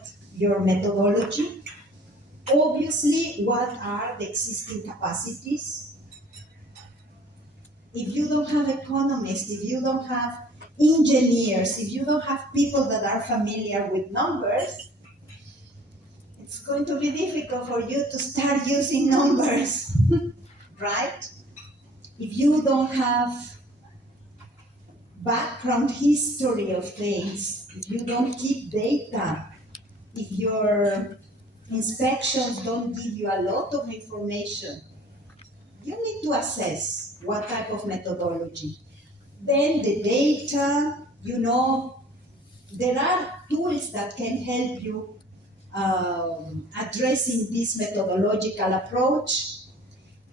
select your methodology. Obviously, what are the existing capacities? If you don't have economists, if you don't have engineers, if you don't have people that are familiar with numbers, it's going to be difficult for you to start using numbers, right? If you don't have background history of things, if you don't keep data, if your inspections don't give you a lot of information, you need to assess what type of methodology. Then the data, there are tools that can help you addressing this methodological approach,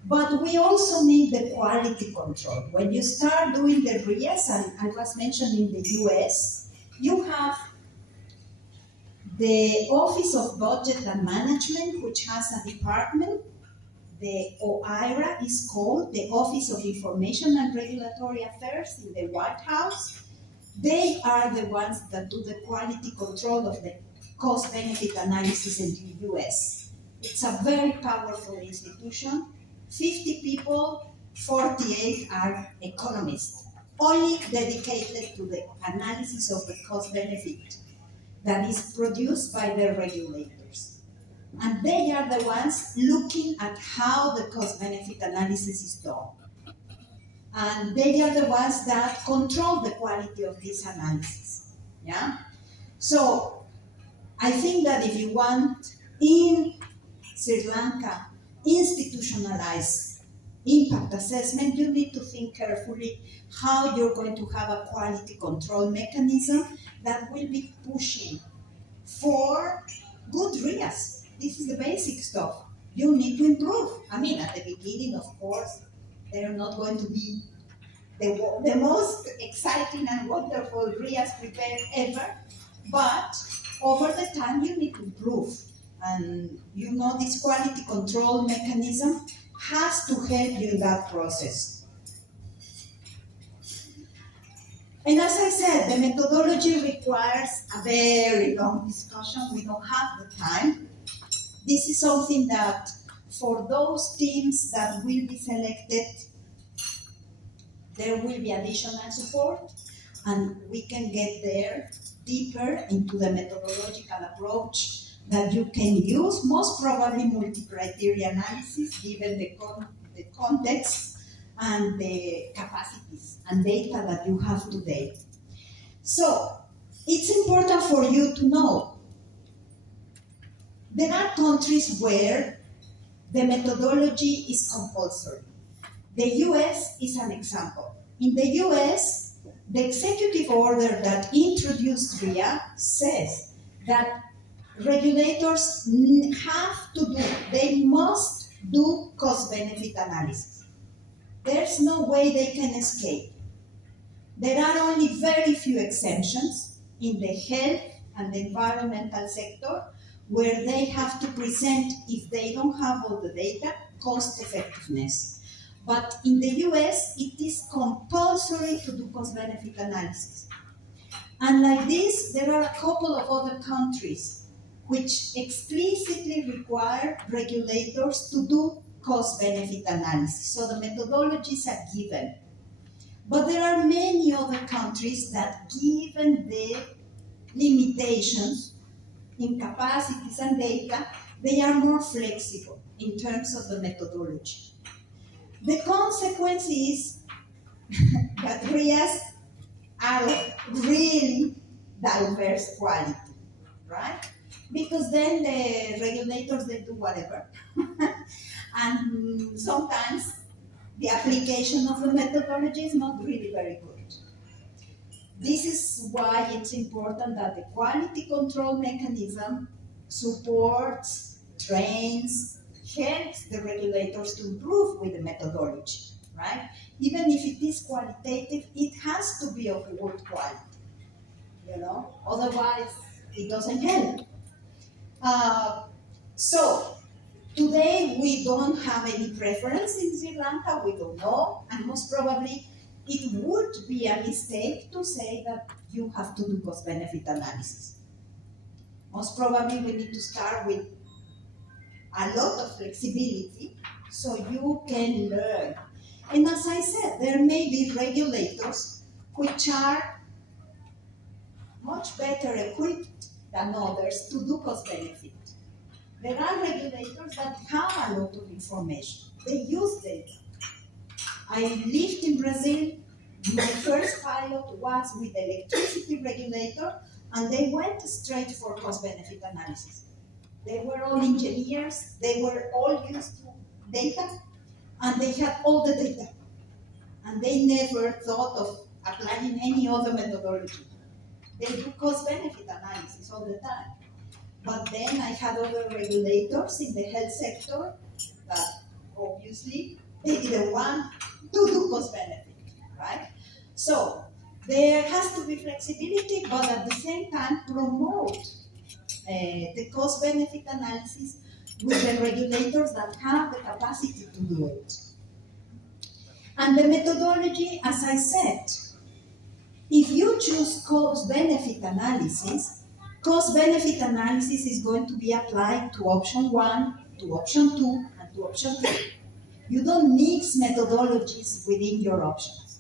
but we also need the quality control. When you start doing the RIAs, and I was mentioning the US, you have the Office of Budget and Management, which has a department. The OIRA is called, the Office of Information and Regulatory Affairs in the White House. They are the ones that do the quality control of the cost-benefit analysis in the US. It's a very powerful institution. 50 people, 48 are economists, only dedicated to the analysis of the cost-benefit that is produced by the regulators. And they are the ones looking at how the cost-benefit analysis is done. And they are the ones that control the quality of this analysis. Yeah? So I think that if you want in Sri Lanka institutionalized impact assessment, you need to think carefully how you're going to have a quality control mechanism that will be pushing for good RIAs. This is the basic stuff. You need to improve. I mean, at the beginning, of course, they're not going to be the most exciting and wonderful RIAs prepared ever, but over the time you need to improve. And this quality control mechanism has to help you in that process. And as I said, the methodology requires a very long discussion. We don't have the time. This is something that for those teams that will be selected, there will be additional support, and we can get there deeper into the methodological approach that you can use, most probably multi-criteria analysis, given the context and the capacities and data that you have today. So, it's important for you to know there are countries where the methodology is compulsory. The US is an example. In the US, the executive order that introduced RIA says that regulators they must do cost-benefit analysis. There's no way they can escape. There are only very few exemptions in the health and the environmental sector where they have to present, if they don't have all the data, cost effectiveness. But in the US, it is compulsory to do cost-benefit analysis. And like this, there are a couple of other countries which explicitly require regulators to do cost-benefit analysis. So the methodologies are given. But there are many other countries that, given the limitations in capacities and data, they are more flexible in terms of the methodology. The consequence is that RIAs are of really diverse quality, right? Because then the regulators, they do whatever. And sometimes the application of the methodology is not really very good. This is why it's important that the quality control mechanism supports, trains, helps the regulators to improve with the methodology, right? Even if it is qualitative, it has to be of good quality, otherwise it doesn't help. So, today we don't have any preference in Sri Lanka, we don't know, and most probably it would be a mistake to say that you have to do cost-benefit analysis. Most probably we need to start with a lot of flexibility so you can learn. And as I said, there may be regulators which are much better equipped than others to do cost benefit. There are regulators that have a lot of information. They use data. I lived in Brazil. My first pilot was with the electricity regulator, and they went straight for cost benefit analysis. They were all engineers, they were all used to data, and they had all the data. And they never thought of applying any other methodology. They do cost benefit analysis all the time. But then I had other regulators in the health sector that obviously they didn't want to do cost benefit, right? So there has to be flexibility, but at the same time promote the cost benefit analysis with the regulators that have the capacity to do it. And the methodology, as I said, if you choose cost benefit analysis is going to be applied to option 1, to option 2, and to option 3. You don't mix methodologies within your options.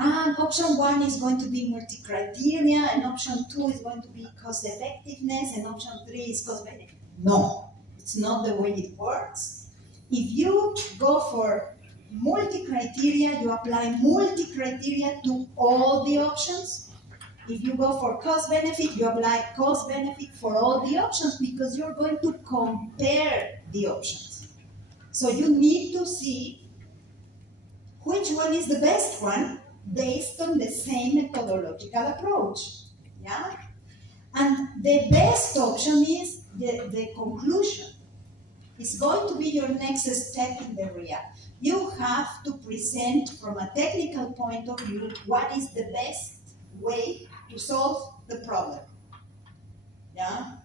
And option 1 is going to be multi-criteria, and option 2 is going to be cost effectiveness, and option 3 is cost benefit. No, it's not the way it works. If you go for multi-criteria, you apply multi-criteria to all the options. If you go for cost benefit, you apply cost benefit for all the options because you're going to compare the options. So you need to see which one is the best one based on the same methodological approach. Yeah? And the best option is the conclusion. It's going to be your next step in the RIA. You have to present from a technical point of view what is the best way to solve the problem. Yeah?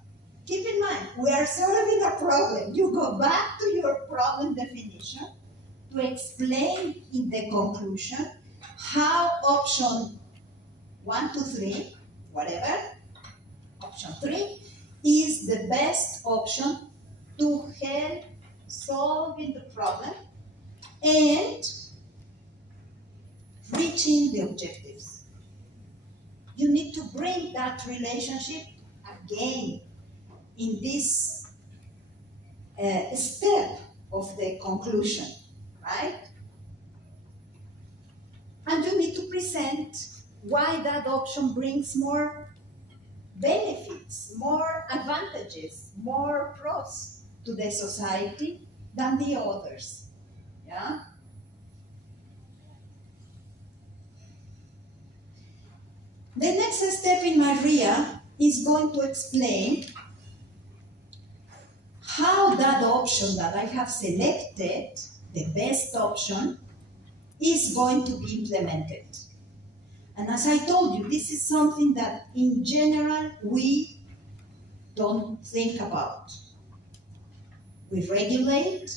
Keep in mind, we are solving a problem. You go back to your problem definition to explain in the conclusion how option 1, 2, 3, whatever, option 3, is the best option to help solving the problem and reaching the objectives. You need to bring that relationship again in this step of the conclusion, right? And you need to present why that option brings more benefits, more advantages, more pros to the society than the others, yeah? The next step in my RIA is going to explain how that option that I have selected, the best option, is going to be implemented. And as I told you, this is something that in general we don't think about. We regulate,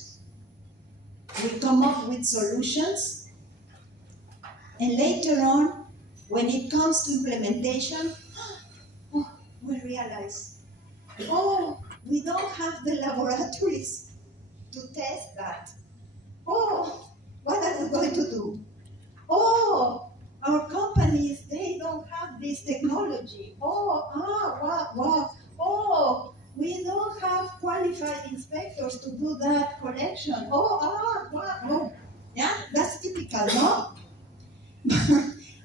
we come up with solutions, and later on, when it comes to implementation, we realize, we don't have the laboratories to test that. What are we going to do? Our companies, they don't have this technology. We don't have qualified inspectors to do that collection. Yeah, that's typical, no?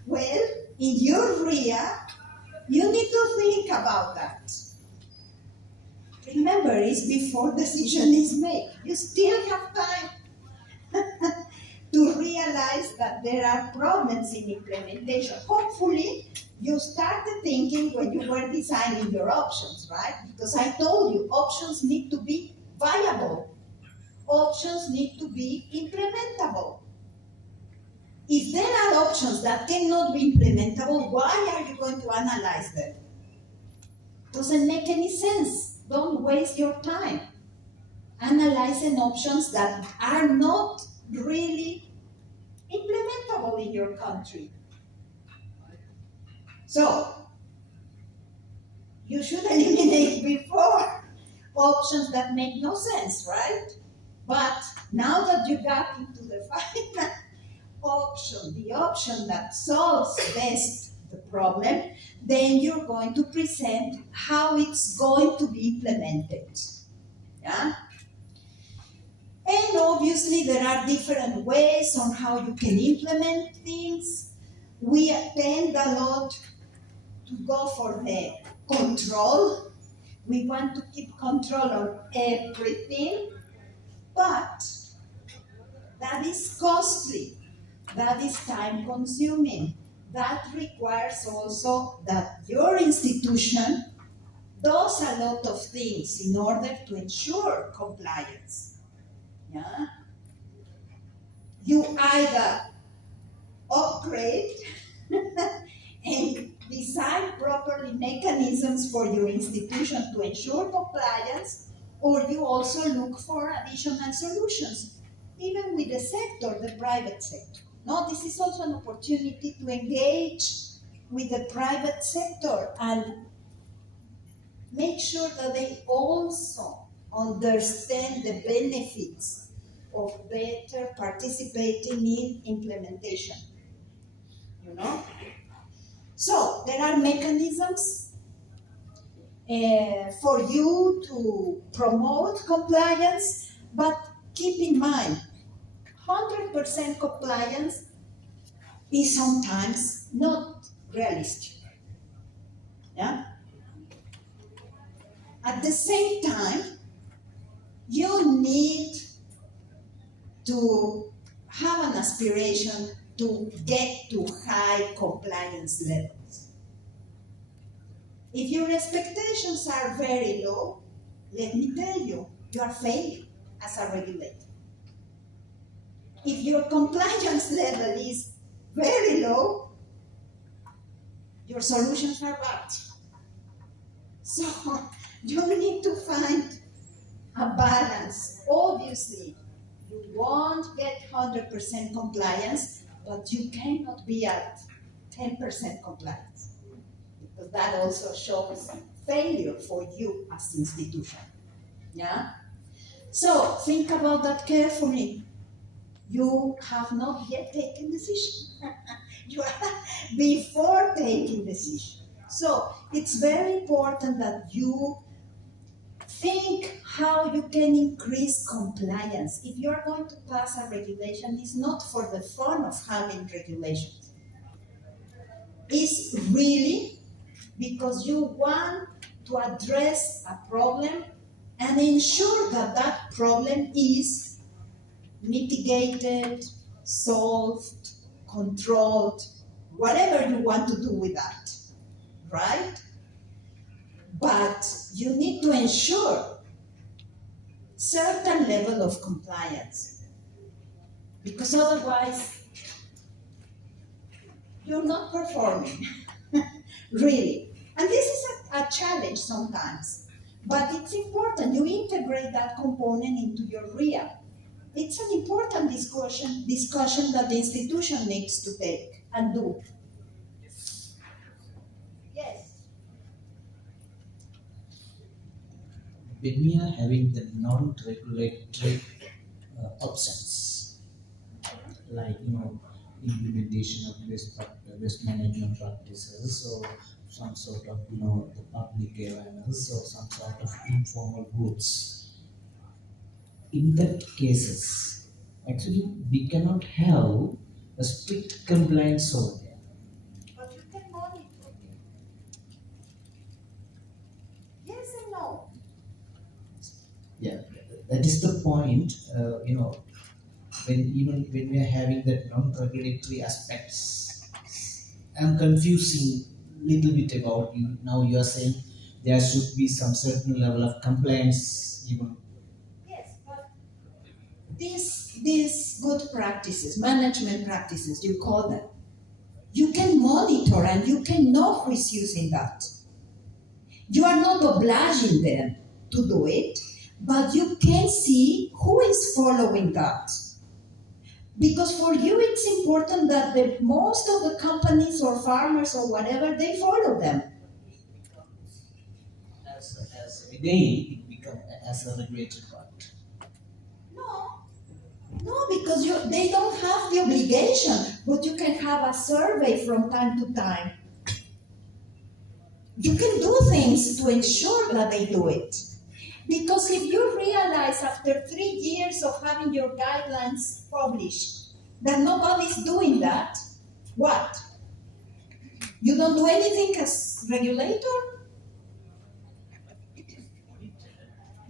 Well, in your RIA, you need to think about that. Remember, it's before decision is made. You still have time to realize that there are problems in implementation. Hopefully, you started thinking when you were designing your options, right? Because I told you, options need to be viable. Options need to be implementable. If there are options that cannot be implementable, why are you going to analyze them? Doesn't make any sense. Don't waste your time analyzing options that are not really implementable in your country. So, You should eliminate before options that make no sense, right? But now that you got into the final option, the option that solves best the problem, then you're going to present how it's going to be implemented. Yeah? And obviously there are different ways on how you can implement things. We tend a lot to go for the control. We want to keep control on everything, but that is costly. That is time consuming. That requires also that your institution does a lot of things in order to ensure compliance. Yeah? You either upgrade and design properly mechanisms for your institution to ensure compliance, or you also look for additional solutions, even with the sector, the private sector. No, this is also an opportunity to engage with the private sector and make sure that they also understand the benefits of better participating in implementation. You know? So there are mechanisms for you to promote compliance, but keep in mind, 100% compliance is sometimes not realistic. Yeah? At the same time, you need to have an aspiration to get to high compliance levels. If your expectations are very low, let me tell you, you are failing as a regulator. If your compliance level is very low, your solutions are bad. So you need to find a balance. Obviously, you won't get 100% compliance, but you cannot be at 10% compliance, because that also shows failure for you as institution. Yeah? So think about that carefully. You have not yet taken decision. You are before taking decision. So it's very important that you think how you can increase compliance. If you are going to pass a regulation, it's not for the fun of having regulations. It's really because you want to address a problem and ensure that that problem is mitigated, solved, controlled, whatever you want to do with that, right? But you need to ensure certain level of compliance, because otherwise you're not performing, really. And this is a challenge sometimes, but it's important you integrate that component into your RIA. It's an important discussion that the institution needs to take and do. Yes. When we are having the non-regulatory options, like implementation of waste management practices, or some sort of the public awareness, or some sort of informal groups. In that cases, actually we cannot have a strict compliance over there. But you can monitor. Yes and no. Yeah, that is the point. When we are having that non-regulatory aspects, I'm confusing little bit about you. Now you are saying there should be some certain level of compliance. Yes, but these good practices, management practices, you call them, you can monitor and you can know who is using that. You are not obliging them to do it, but you can see who is following that. Because for you it's important that most of the companies or farmers or whatever, they follow them. as again it become as a regulated part. No, no, because they don't have the obligation, but you can have a survey from time to time. You can do things to ensure that they do it. Because if you realize after 3 years of having your guidelines published that nobody's doing that, what? You don't do anything as regulator?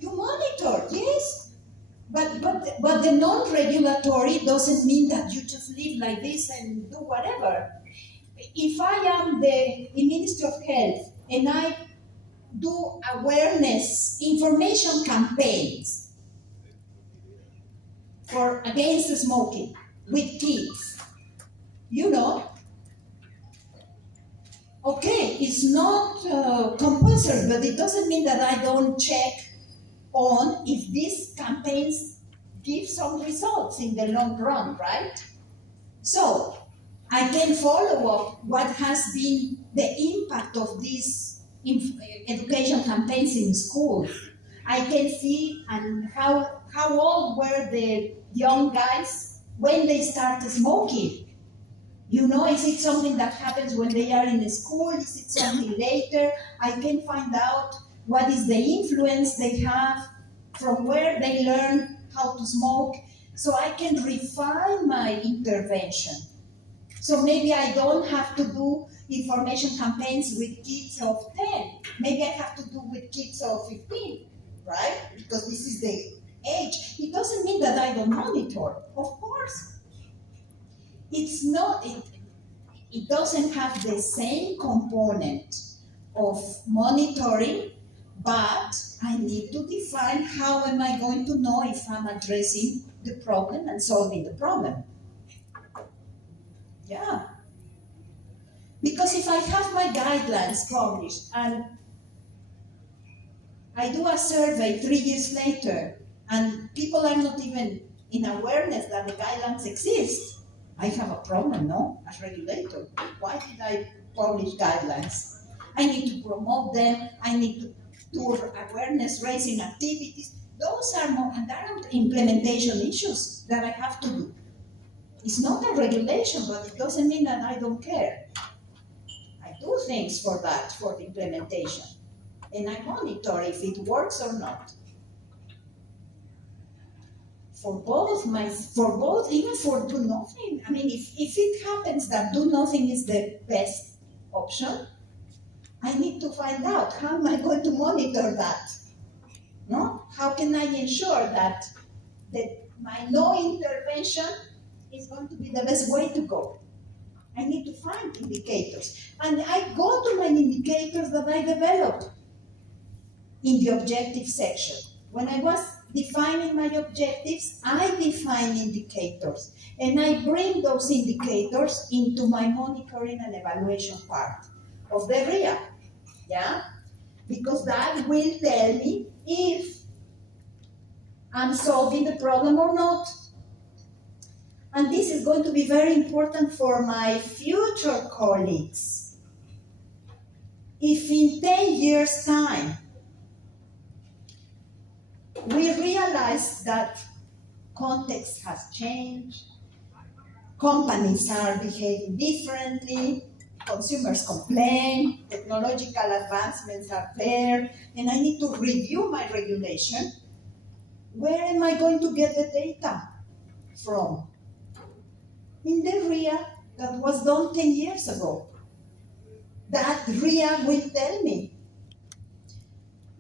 You monitor, yes. But the non-regulatory doesn't mean that you just live like this and do whatever. If I am the Ministry of Health and I do awareness information campaigns against smoking with kids, okay, it's not compulsory, but it doesn't mean that I don't check on if these campaigns give some results in the long run, right? So I can follow up what has been the impact of these education campaigns in school. I can see and how old were the young guys when they started smoking. Is it something that happens when they are in school? Is it something later? I can find out what is the influence they have, from where they learn how to smoke, so I can refine my intervention. So maybe I don't have to do information campaigns with kids of 10. Maybe I have to do with kids of 15, right? Because this is the age. It doesn't mean that I don't monitor, of course. It's not, it doesn't have the same component of monitoring, but I need to define how am I going to know if I'm addressing the problem and solving the problem. Yeah. Because if I have my guidelines published and I do a survey 3 years later and people are not even in awareness that the guidelines exist, I have a problem, no? As regulator. Why did I publish guidelines? I need to promote them. I need to do awareness raising activities. Those are more, and there are implementation issues that I have to do. It's not a regulation, but it doesn't mean that I don't care. I do things for that, for the implementation. And I monitor if it works or not. For both, even for do nothing. I mean, if it happens that do nothing is the best option, I need to find out how am I going to monitor that. No? How can I ensure that my no intervention is going to be the best way to go? I need to find indicators. And I go to my indicators that I developed in the objective section. When I was defining my objectives, I define indicators. And I bring those indicators into my monitoring and evaluation part of the RIA. Yeah? Because that will tell me if I'm solving the problem or not. And this is going to be very important for my future colleagues. If in 10 years' time, we realize that context has changed, companies are behaving differently, consumers complain, technological advancements are there, and I need to review my regulation, where am I going to get the data from? In the RIA that was done 10 years ago. That RIA will tell me,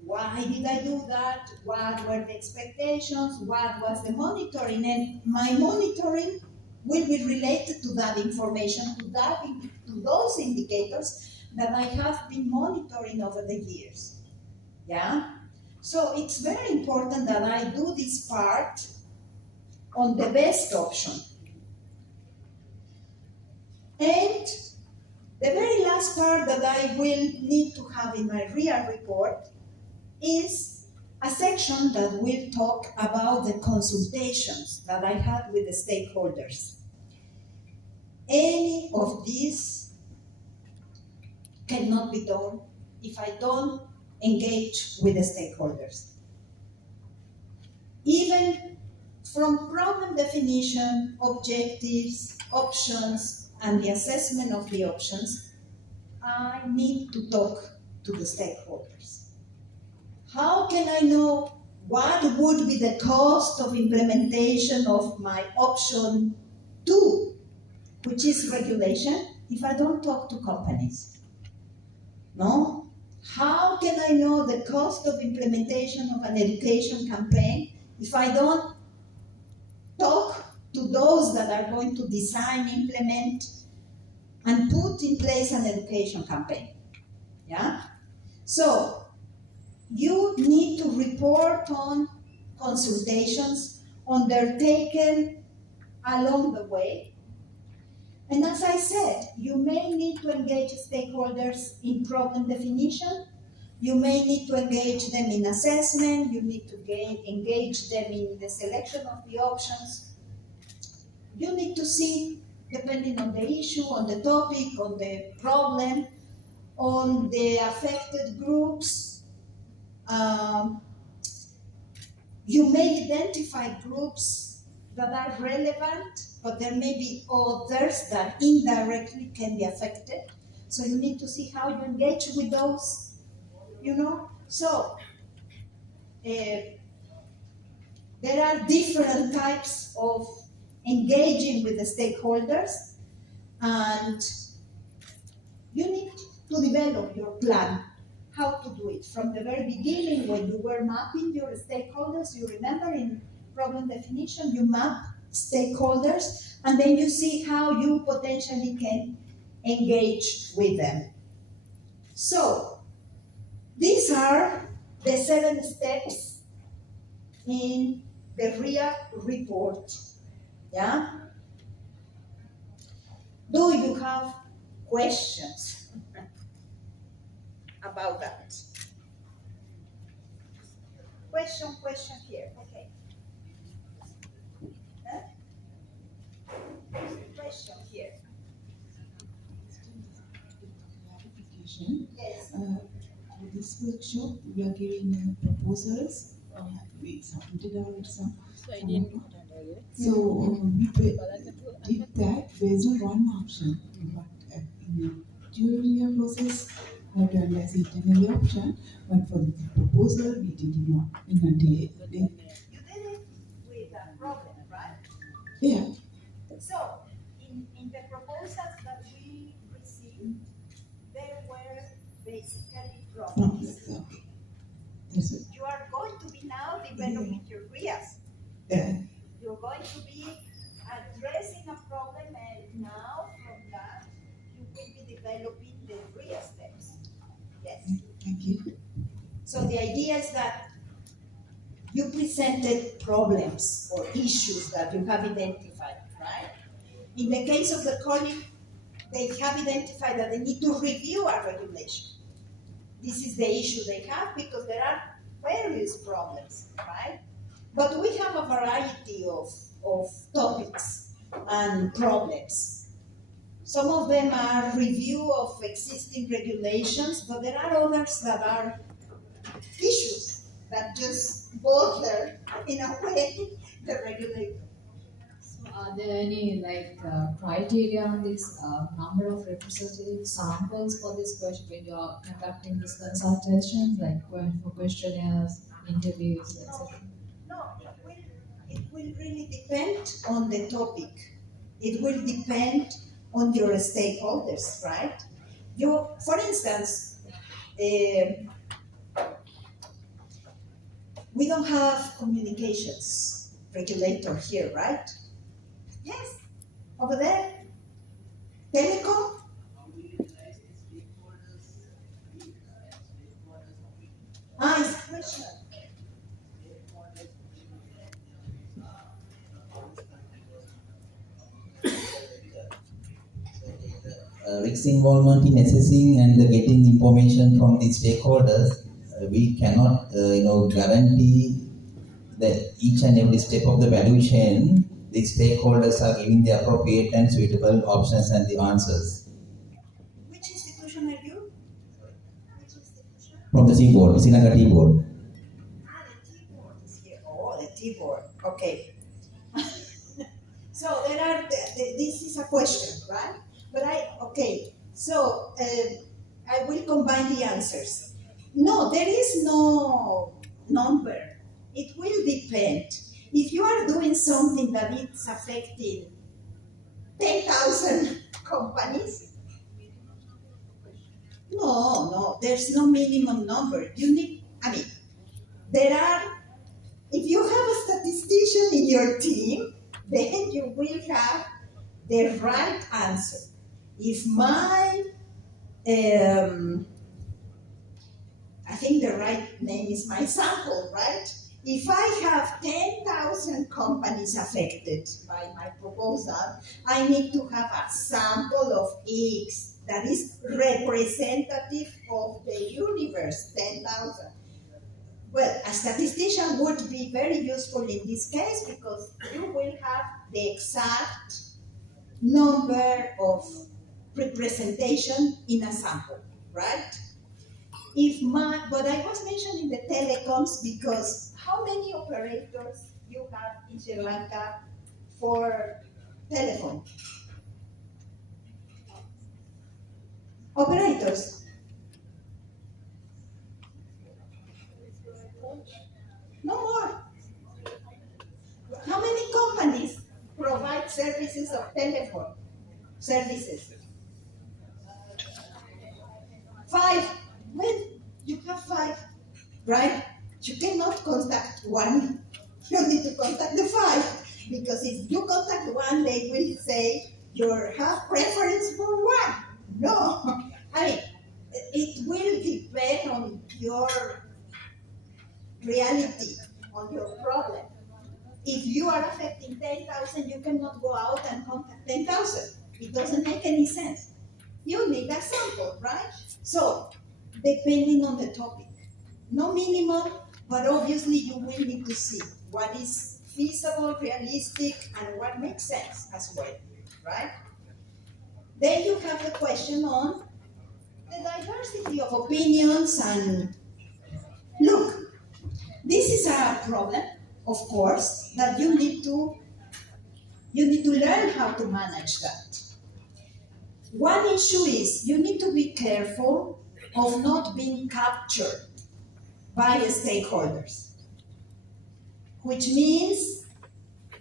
why did I do that? What were the expectations? What was the monitoring? And my monitoring will be related to that information, to those indicators that I have been monitoring over the years. Yeah? So it's very important that I do this part on the best option. And the very last part that I will need to have in my RIA report is a section that will talk about the consultations that I had with the stakeholders. Any of these cannot be done if I don't engage with the stakeholders. Even from problem definition, objectives, options, and the assessment of the options, I need to talk to the stakeholders. How can I know what would be the cost of implementation of my option 2, which is regulation, if I don't talk to companies? No? How can I know the cost of implementation of an education campaign if I don't talk to those that are going to design, implement, and put in place an education campaign? Yeah? So, you need to report on consultations undertaken along the way. And as I said, you may need to engage stakeholders in problem definition. You may need to engage them in assessment. You need to engage them in the selection of the options. You need to see, depending on the issue, on the topic, on the problem, on the affected groups. You may identify groups that are relevant, but there may be others that indirectly can be affected. So you need to see how you engage with those, you know. So there are different types of engaging with the stakeholders, and you need to develop your plan. How to do it. From the very beginning, when you were mapping your stakeholders, you remember in problem definition, you map stakeholders, and then you see how you potentially can engage with them. So, these are the 7 steps in the RIA report. Yeah? Do you have questions about that? Question here. Okay. Huh? Question here. Clarification. Yes. For this workshop, we are giving proposals. We submitted out some. So we did that based on one option, but during your process, we have done as internally option, but for the proposal, we did not in a day. You did it with a problem, right? Yeah. So, in the proposals that we received, there were basically problems. Okay. That's it. You are going to be now developing your RIAs. Yeah. You're going to be addressing a problem, and now from that, you will be developing the RIA steps. Yes. Thank you. So the idea is that you presented problems or issues that you have identified, right? In the case of the colleague, they have identified that they need to review our regulation. This is the issue they have because there are various problems, right? But we have a variety of topics and problems. Some of them are review of existing regulations, but there are others that are issues that just bother, in a way, the regulator. Are there any criteria on this number of representative samples for this question when you are conducting this consultation, like for questionnaires, interviews, etc.? No, it will really depend on the topic. It will depend on your stakeholders, right? For instance, we don't have communications regulator here, right? Yes, over there. Telecom? It's a question. Risk involvement in assessing and getting information from the stakeholders, we cannot, guarantee that each and every step of the value chain, the stakeholders are giving the appropriate and suitable options and the answers. Which institution are you? Which institution? From the keyboard, Sri Lanka keyboard. Ah, the keyboard is here. Oh, the keyboard. Okay. So there are, this is a question, right? But okay. So I will combine the answers. No, there is no number. It will depend. If you are doing something that is affecting 10,000 companies, no, there's no minimum number. You need, there are, if you have a statistician in your team, then you will have the right answer. If my, I think the right name is my sample, right? If I have 10,000 companies affected by my proposal, I need to have a sample of X that is representative of the universe, 10,000. Well, a statistician would be very useful in this case because you will have the exact number of representation in a sample, right? But I was mentioning the telecoms because how many operators you have in Sri Lanka for telephone? Operators? No more. How many companies provide services of telephone services? 5. Well, you have 5, right? You cannot contact one. You need to contact the 5 because if you contact one, they will say you have preference for one. No, it will depend on your reality, on your problem. If you are affecting 10,000, you cannot go out and contact 10,000. It doesn't make any sense. You need a sample, right? So, depending on the topic. No minimum, but obviously you will need to see what is feasible, realistic, and what makes sense as well, right? Then you have the question on the diversity of opinions and look, this is a problem, of course, that you need to learn how to manage that. One issue is you need to be careful of not being captured by stakeholders, which means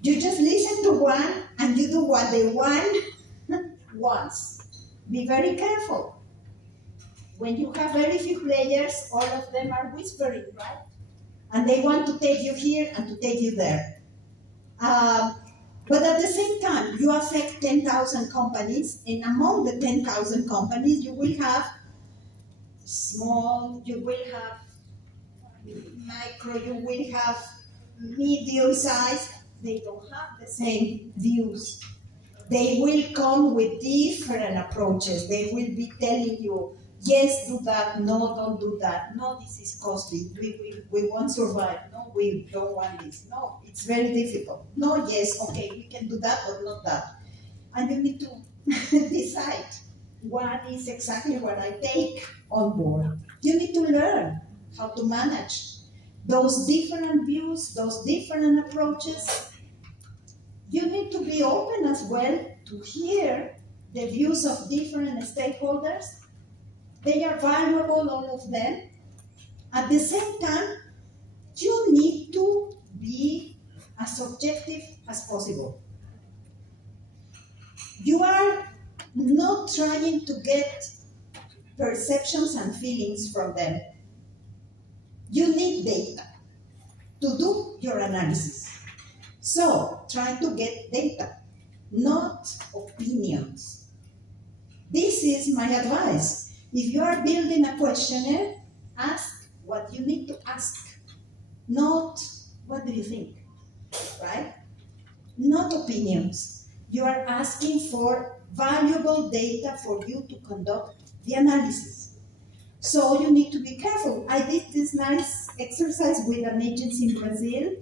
you just listen to one and you do what the one wants. Be very careful. When you have very few players, all of them are whispering, right? And they want to take you here and to take you there. But at the same time, you affect 10,000 companies, and among the 10,000 companies, you will have small, you will have micro, you will have medium size. They don't have the same views. They will come with different approaches. They will be telling you, yes, do that, no, don't do that. No, this is costly. We won't survive. No, we don't want this. No, it's very difficult. No, yes, okay, we can do that, but not that. And you need to decide what is exactly what I take on board. You need to learn how to manage those different views, those different approaches. You need to be open as well to hear the views of different stakeholders. They are valuable, all of them. At the same time, you need to be as objective as possible. You are not trying to get perceptions and feelings from them. You need data to do your analysis. So, try to get data, not opinions. This is my advice. If you are building a questionnaire, ask what you need to ask, not what do you think, right? Not opinions. You are asking for valuable data for you to conduct the analysis. So you need to be careful. I did this nice exercise with an agency in Brazil,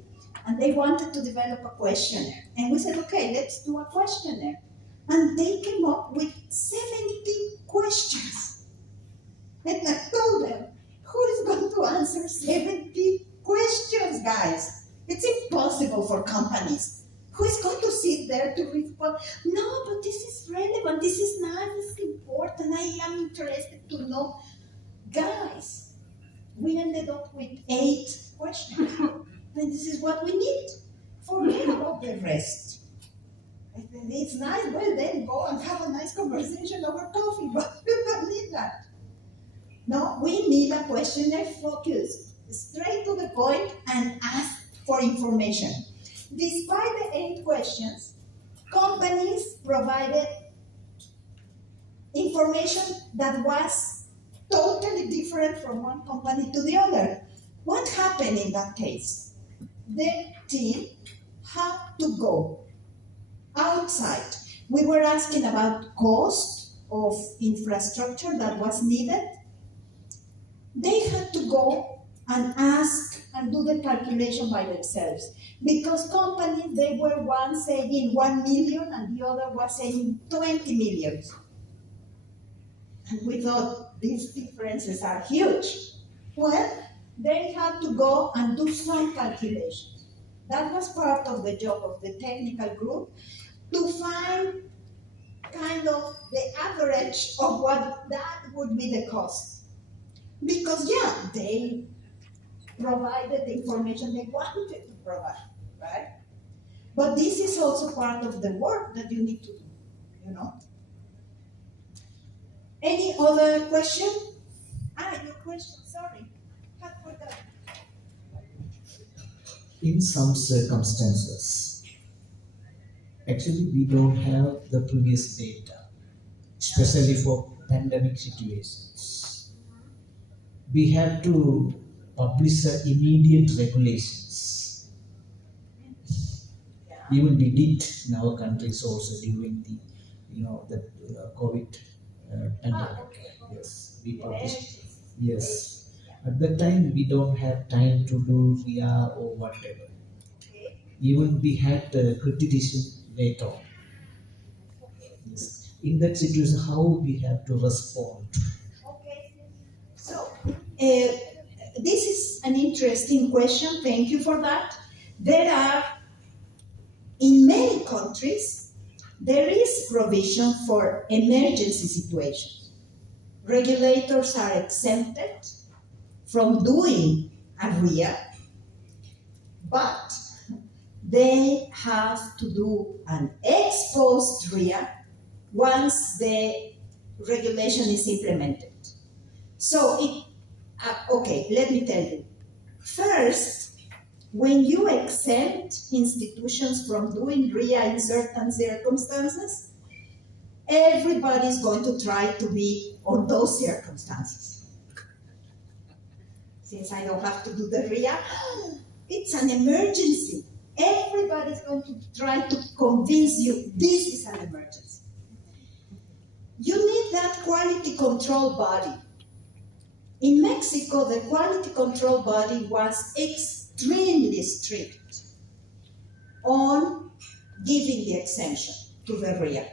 and they wanted to develop a questionnaire. And we said, okay, let's do a questionnaire. And they came up with 70 questions. And I told them, Who is going to answer 70 questions, guys? It's impossible for companies. Who is going to sit there to respond? No, but this is relevant, this is nice, this is important, I am interested to know. Guys, we ended up with 8 questions. And this is what we need. Forget about the rest. It's nice, well then go and have a nice conversation over coffee, but we don't need that. No, we need a questionnaire focus, straight to the point and ask for information. Despite the 8 questions, companies provided information that was totally different from one company to the other. What happened in that case? The team had to go outside. We were asking about cost of infrastructure that was needed. They had to go and ask and do the calculation by themselves. Because companies, they were one saying 1 million and the other was saying 20 million. And we thought these differences are huge. Well, they had to go and do some calculations. That was part of the job of the technical group, to find kind of the average of what that would be the cost. Because yeah, they provided the information they wanted to provide, right? But this is also part of the work that you need to do, you know? Any other question? Your question, sorry. I forgot. In some circumstances, actually we don't have the previous data, especially for pandemic situations. We have to publish immediate regulations. Even we did in our countries also during the COVID pandemic. Okay. Yes, we published. Yes. At that time, we don't have time to do RIA or whatever. Even we had criticism later on. Yes. In that situation, how we have to respond? Okay. So, this is an interesting question. Thank you for that. There are, in many countries, there is provision for emergency situations. Regulators are exempted from doing a RIA, but they have to do an ex-post RIA once the regulation is implemented. So, okay, let me tell you. First, when you exempt institutions from doing RIA in certain circumstances, everybody's going to try to be on those circumstances. Since I don't have to do the RIA, it's an emergency. Everybody's going to try to convince you this is an emergency. You need that quality control body. In Mexico, the quality control body was extremely strict on giving the exemption to the RIA.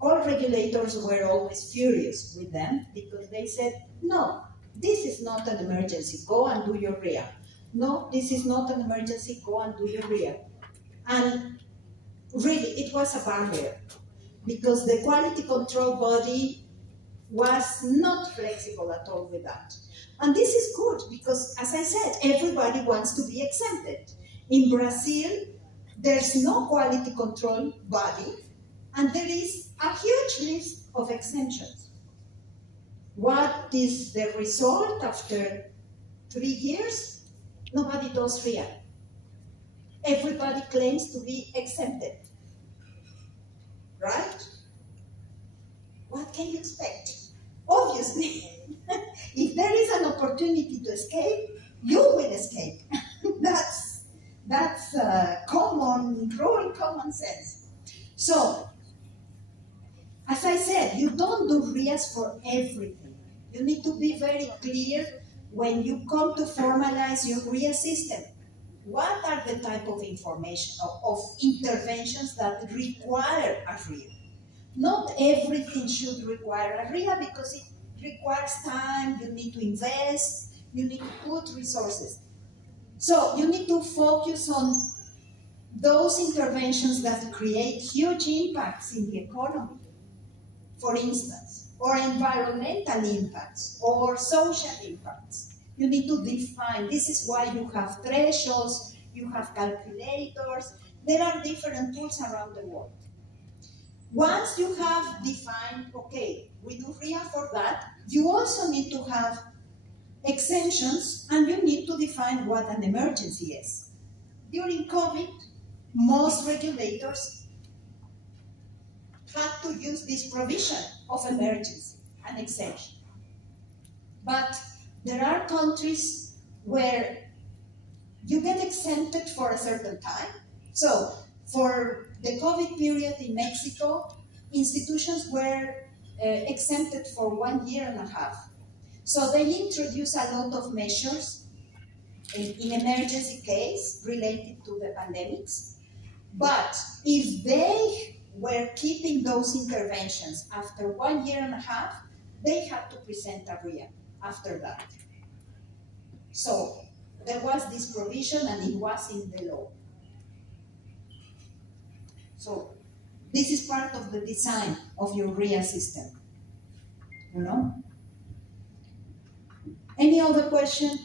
All regulators were always furious with them because they said, no, this is not an emergency, go and do your RIA. No, this is not an emergency, go and do your RIA. And really, it was a barrier because the quality control body was not flexible at all with that. And this is good because, as I said, everybody wants to be exempted. In Brazil, there's no quality control body, and there is a huge list of exemptions. What is the result after 3 years? Nobody does RIA. Everybody claims to be exempted. Right? What can you expect? Obviously, if there is an opportunity to escape, you will escape. That's common rule, common sense. So, as I said, you don't do RIAs for everything. You need to be very clear when you come to formalize your RIA system. What are the type of information, of interventions that require a RIA? Not everything should require a RIA because requires time, you need to invest, you need to put resources. So you need to focus on those interventions that create huge impacts in the economy, for instance, or environmental impacts, or social impacts. You need to define. This is why you have thresholds, you have calculators. There are different tools around the world. Once you have defined, okay, we do RIA for that, you also need to have exemptions, and you need to define what an emergency is. During COVID, most regulators had to use this provision of emergency, an exemption. But there are countries where you get exempted for a certain time. So for the COVID period in Mexico, institutions were exempted for 1.5 years. So they introduced a lot of measures in emergency case related to the pandemics. But if they were keeping those interventions after 1.5 years, they had to present a RIA after that. So there was this provision, and it was in the law. So this is part of the design of your RIA system. You know? Any other question?